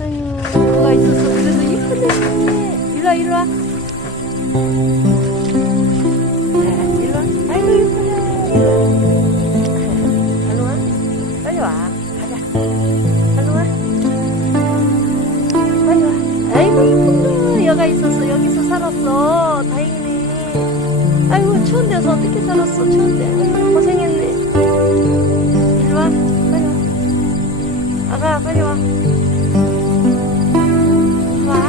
아유, 뭐가 있어서 그래도 이쁘네. 이리 와, 이리 와. 네. 아이고, 이쁘네. 이리 와. 빨리 와. 가자. 빨리 와. 빨리 와. 아이고, 이쁘다. 여가 있어서 여기서 살았어. 다행이네. 아이고, 추운 데서 어떻게 살았어, 추운데. 고생했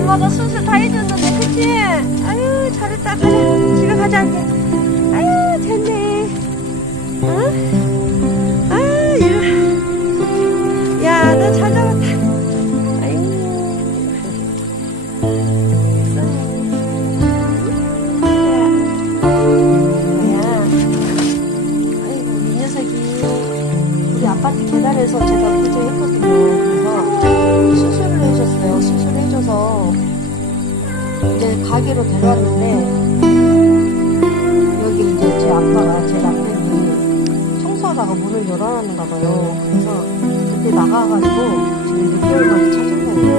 엄마가 수술 다 해줬는데, 그치? 아유, 잘했다. 가자. 집에 가자, 이제. 아유, 됐네. 어? 아유, 이리 와. 야, 너 잘 잡았다. 아이고, 이 녀석이 우리 아파트 계단에서 제가 구조했거든요. 가게로 데려왔는데 여기 이제 제 아빠가 제 남편이 청소하다가 문을 열어놨는가 봐요. 그래서 그때 나가가지고 지금 6개월 만에 찾은 거예요.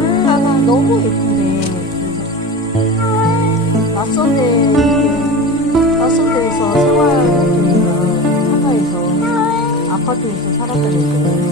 음, 아가 너무 예쁘네. 낯선 데 낯선 데에서 생활했으니까 상가에서 아파트에서 살았다니까 아가